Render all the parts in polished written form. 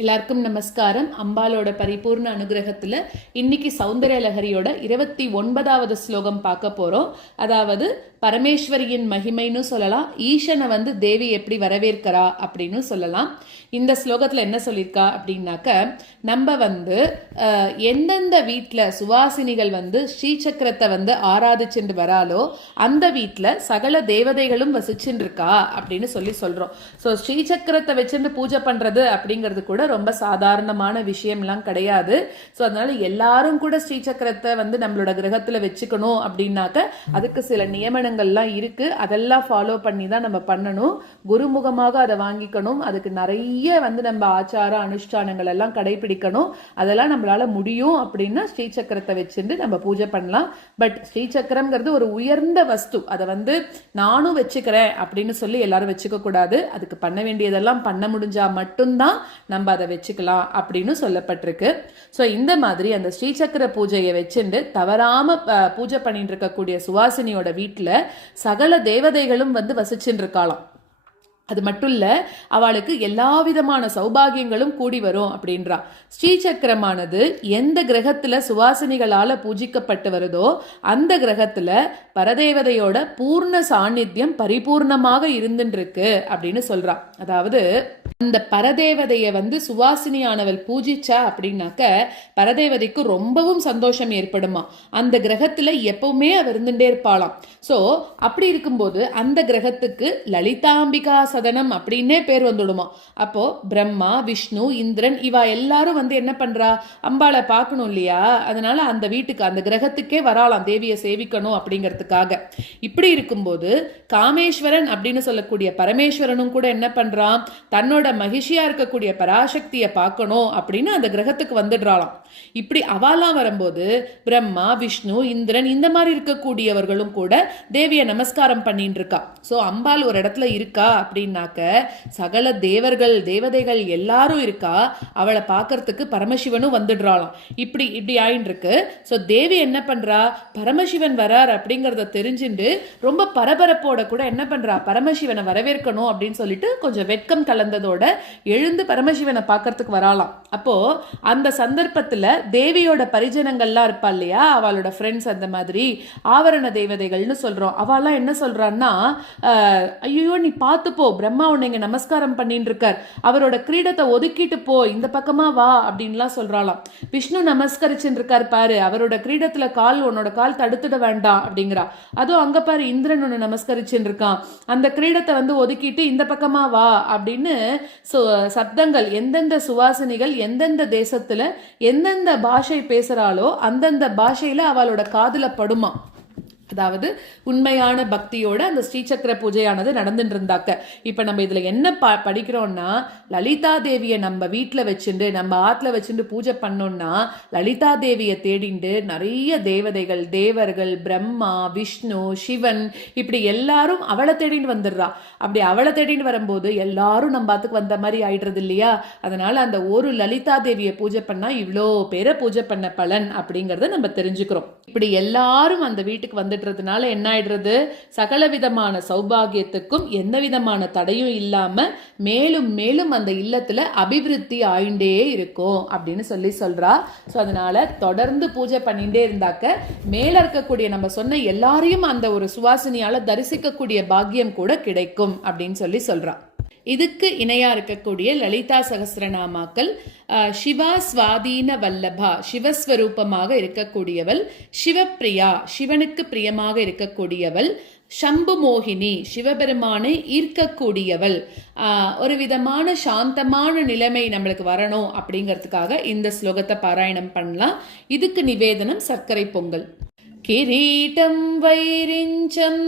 எல்லாருக்கும் நமஸ்காரம். அம்பாலோட பரிபூர்ண அனுகிரகத்துல இன்னைக்கு சௌந்தர்யலஹரியோட 29வது ஸ்லோகம் பார்க்க போறோம். அதாவது பரமேஸ்வரியின் மகிமைன்னு சொல்லலாம், ஈசனை தேவி எப்படி வரவேற்கிறா அப்படின்னு சொல்லலாம். இந்த ஸ்லோகத்துல என்ன சொல்லியிருக்கா அப்படின்னாக்க, நம்ம எந்தெந்த வீட்டில் சுவாசினிகள் ஸ்ரீசக்கரத்தை ஆராதிச்சுட்டு வராலோ அந்த வீட்டில் சகல தேவதைகளும் வசிச்சுட்டு இருக்கா அப்படின்னு சொல்றோம். ஸோ ஸ்ரீசக்கரத்தை வச்சுட்டு பூஜை பண்றது அப்படிங்கிறது கூட ரொம்ப சாதாரணமான விஷயம்லாம் கிடையாது. ஸோ அதனால எல்லாரும் கூட ஸ்ரீசக்கரத்தை நம்மளோட கிரகத்தில் வச்சுக்கணும் அப்படின்னாக்க அதுக்கு சில நியமனங்கள்லாம் இருக்கு. அதெல்லாம் ஃபாலோ பண்ணி தான் நம்ம பண்ணணும். குருமுகமாக அதை வாங்கிக்கணும். அதுக்கு நிறைய நம்ம ஆச்சார அனுஷ்டானங்கள் எல்லாம் கடைபிடிக்கணும். அதெல்லாம் நம்மளால முடியும் அப்படின்னா ஸ்ரீசக்கரத்தை வச்சுட்டு நம்ம பூஜை பண்ணலாம். பட் ஸ்ரீசக்கரம்ங்கிறது ஒரு உயர்ந்த வஸ்து. அதை நானும் வச்சுக்கிறேன் அப்படின்னு சொல்லி எல்லாரும் வச்சுக்க கூடாது. அதுக்கு பண்ண வேண்டியதெல்லாம் பண்ண முடிஞ்சா மட்டும்தான் நம்ம அதை வச்சுக்கலாம் அப்படின்னு சொல்லப்பட்டிருக்கு. ஸோ இந்த மாதிரி அந்த ஸ்ரீசக்கர பூஜையை வச்சுட்டு தவறாம பூஜை பண்ணிட்டு இருக்கக்கூடிய சுவாசினியோட வீட்டில் சகல தேவதைகளும் வசிச்சுட்டு இருக்காளாம். அது மட்டும் இல்ல, அவளுக்கு எல்லா விதமான சௌபாகியங்களும் கூடி வரும் அப்படின்றா. ஸ்ரீசக்கரமானது எந்த கிரகத்துல சுவாசினிகளால பூஜிக்கப்பட்டு வருதோ அந்த கிரகத்துல பரதேவதையோட பூர்ண சாநித்தியம் பரிபூர்ணமாக இருந்துருக்கு அப்படின்னு சொல்றா. அதாவது அந்த பரதேவதைய சுவாசினியானவள் பூஜிச்சா அப்படின்னாக்க பரதேவதைக்கு ரொம்பவும் சந்தோஷம் ஏற்படுமா. அந்த கிரகத்துல எப்பவுமே அவர் இருந்துட்டே இருப்பாளாம். சோ அப்படி இருக்கும்போது அந்த கிரகத்துக்கு லலிதாம்பிகா சதனம் அப்படின்னே பேர் வந்துடுமா. அப்போ பிரம்மா, விஷ்ணு, இந்திரன் இவா எல்லாரும் என்ன பண்றா, அம்பாளை பார்க்கணும் இல்லையா, அதனால அந்த வீட்டுக்கு அந்த கிரகத்துக்கே வராளாம் தேவியை சேவிக்கணும் அப்படிங்கிறதுக்காக. இப்படி இருக்கும்போது காமேஸ்வரன் அப்படின்னு சொல்லக்கூடிய பரமேஸ்வரனும் கூட என்ன பண்றான், தன்னோட மகிழ்ச்சியா இருக்கக்கூடிய பராசக்தியை பார்க்கணும் அப்படின்னு அந்த கிரகத்துக்கு வந்துடுறாளாம். இப்படி அவாலாம் வரும்போது பிரம்மா, விஷ்ணு, இந்திரன் இந்த மாதிரி இருக்கக்கூடியவர்களும் கூட தேவியை நமஸ்காரம் பண்ணிட்டு இருக்கா. சோ அம்பாள் ஒரு இடத்துல இருக்கா அப்படின்னாக்க சகல தேவர்கள் தேவதைகள் எல்லாரும் இருக்கா. அவளை பார்க்கறதுக்கு பரமசிவனும் வந்துடுறாளாம். இப்படி இப்படி ஆயின்னு இருக்கு. ஸோ தேவி என்ன பண்றா, பரமசிவன் வரார் அப்படிங்கிறத தெரிஞ்சுட்டு ரொம்ப பரபரப்போட கூட என்ன பண்றா, பரமசிவனை வரவேற்கணும் அப்படின்னு சொல்லிட்டு கொஞ்சம் வெட்கம் கலந்ததோட எழுந்து பரமசிவனை பார்க்கறதுக்கு வராலாம். அப்போ அந்த சந்தர்ப்பத்துல தேவியோட பரிஜனங்கள்லாம் இருப்பா இல்லையா, அவளோட ஃப்ரெண்ட்ஸ், அந்த மாதிரி ஆவரண தேவதைகள்னு சொல்றோம். அவெல்லாம் என்ன சொல்றான்னா, ஐயோ நீ பார்த்து போ, பிரம்மா உன்னை இங்க நமஸ்காரம் பண்ணிட்டு இருக்கார், அவரோட கிரீடத்தை ஒதுக்கிட்டு போ, இந்த பக்கமா வா அப்படின்லாம் சொல்றாளாம். விஷ்ணு நமஸ்கரிச்சுட்டு இருக்கார் பாரு, அவரோட கிரீடத்துல உன்னோட கால் தடுத்துட வேண்டாம் அப்படிங்கிறா. அதுவும் அங்க பாரு இந்திரன் ஒன்னு நமஸ்கரிச்சுட்டு இருக்கான், அந்த கிரீடத்தை ஒதுக்கிட்டு இந்த பக்கமா வா அப்படின்னு சப்தங்கள் எந்தெந்த சுவாசினிகள் எந்தெந்த தேசத்துல எந்தெந்த பாஷை பேசுறாளோ அந்தந்த பாஷையில அவளோட காதுல படுமா. அதாவது உண்மையான பக்தியோட அந்த ஸ்ரீசக்கர பூஜையானது நடந்துட்டு இருந்தாக்க. இப்ப நம்ம இதுல என்ன படிக்கிறோம்னா, லலிதா தேவியை நம்ம வீட்டுல வச்சுட்டு நம்ம ஆத்துல வச்சுட்டு பூஜை பண்ணோம்னா லலிதா தேவியை தேடிண்டு நிறைய தேவதைகள், தேவர்கள், பிரம்மா, விஷ்ணு, சிவன் இப்படி எல்லாரும் அவளை தேடிட்டு வந்துடுறா. அப்படி அவளை தேடிட்டு வரும்போது எல்லாரும் நம்ம ஆத்துக்கு வந்த மாதிரி ஆயிடுறது இல்லையா. அதனால அந்த ஒரு லலிதா தேவியை பூஜை பண்ணா இவ்வளோ பேரை பூஜை பண்ண பலன் அப்படிங்கறத நம்ம தெரிஞ்சுக்கிறோம். இப்படி எல்லாரும் அந்த வீட்டுக்கு வந்துடுறதுனால என்ன ஆயிடுறது, சகல விதமான சௌபாகியத்துக்கும் எந்த விதமான தடையும் இல்லாம மேலும் மேலும் அந்த இல்லத்துல அபிவிருத்தி ஆயிண்டே இருக்கும் அப்படின்னு சொல்றா. ஸோ அதனால தொடர்ந்து பூஜை பண்ணிட்டே இருந்தாக்க மேல இருக்கக்கூடிய நம்ம சொன்ன எல்லாரையும் அந்த ஒரு சுவாசினியால தரிசிக்கக்கூடிய பாக்கியம் கூட கிடைக்கும் அப்படின்னு சொல்றா. இதுக்கு இணையா இருக்கக்கூடிய லலிதா சகஸ்ரநாமாக்கள், சிவா ஸ்வாதீன வல்லபா சிவஸ்வரூபமாக இருக்கக்கூடியவள், சிவப்பிரியா சிவனுக்கு பிரியமாக இருக்கக்கூடியவள், சம்பு மோகினி சிவபெருமானை ஈர்க்கக்கூடியவள், ஒரு விதமான சாந்தமான நிலைமை நம்மளுக்கு வரணும் அப்படிங்கிறதுக்காக இந்த ஸ்லோகத்தை பாராயணம் பண்ணலாம். இதுக்கு நிவேதனம் சர்க்கரை பொங்கல். கிரீட்டம் வைரிஞ்சம்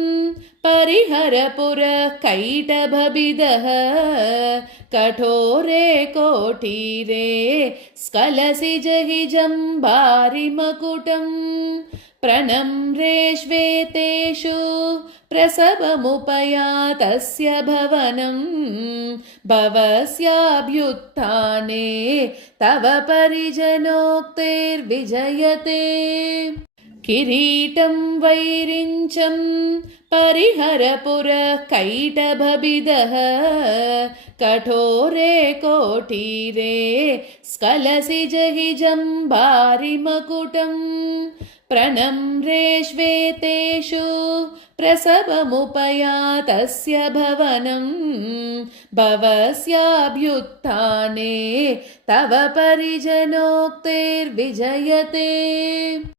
परिहरपुर कैटभभिदः कठोरे कोटीरे स्खलसि जहिजं भारिमकुटं प्रणम्रे श्वेतेषु प्रसवमुपयातस्य भवनं भवस्याभ्युत्थाने तव परिजनोक्तेर्विजयते किरीटं वैरिञ्चं परिहरपुरः कैटभभिदः कठोरे कोटीरे स्खलसि जहिजम्बारिमकुटम् प्रणम्रे श्वेतेषु प्रसवमुपयातस्य भवनं भवस्याभ्युत्थाने तव परिजनोक्तिर्विजयते।